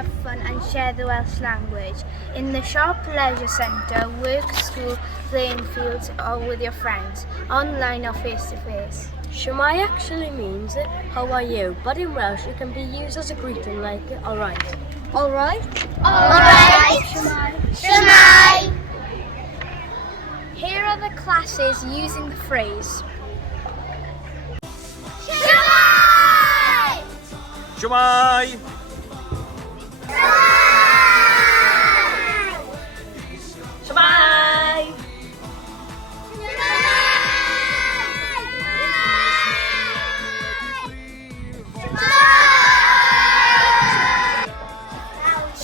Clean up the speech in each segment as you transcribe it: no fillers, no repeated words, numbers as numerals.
have fun and share the Welsh language. In the shop, leisure centre, work, school, playing fields, or with your friends, online or face-to-face. Shwmae actually means how are you, but in Welsh it can be used as a greeting like alright. Alright? Alright! Shwmae! Here are the classes using the phrase. Shwmae! Shwmae! Shwmae!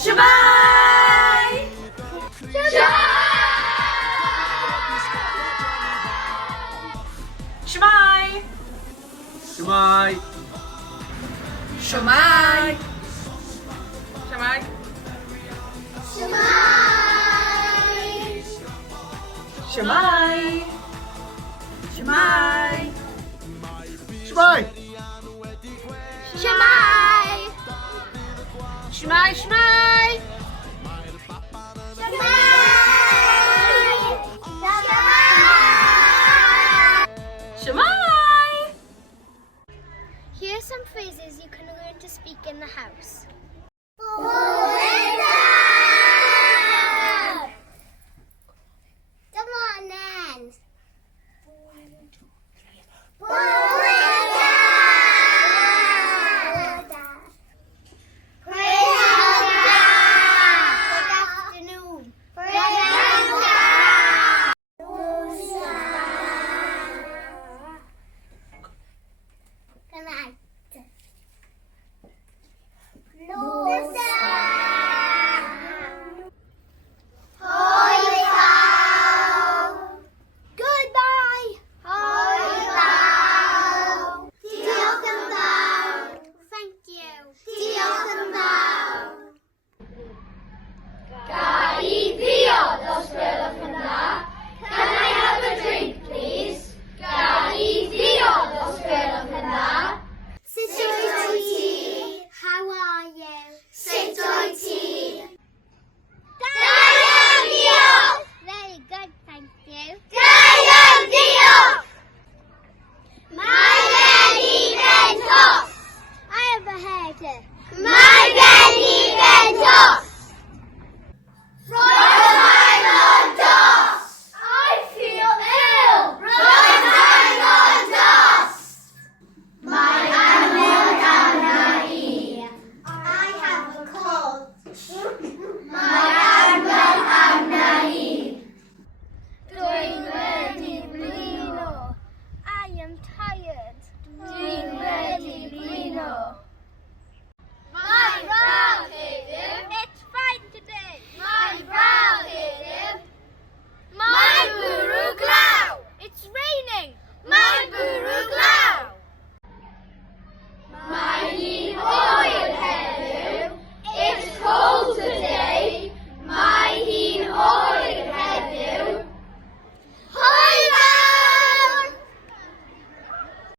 Shwmae! Shwmae! Shwmae! Shwmae! Shwmae! Shwmae! Shwmae! Shwmae! Shwmae! Shwmae! Shwmae! Here are some phrases you can learn to speak in the house. Good morning. 1, 2, 3, 4.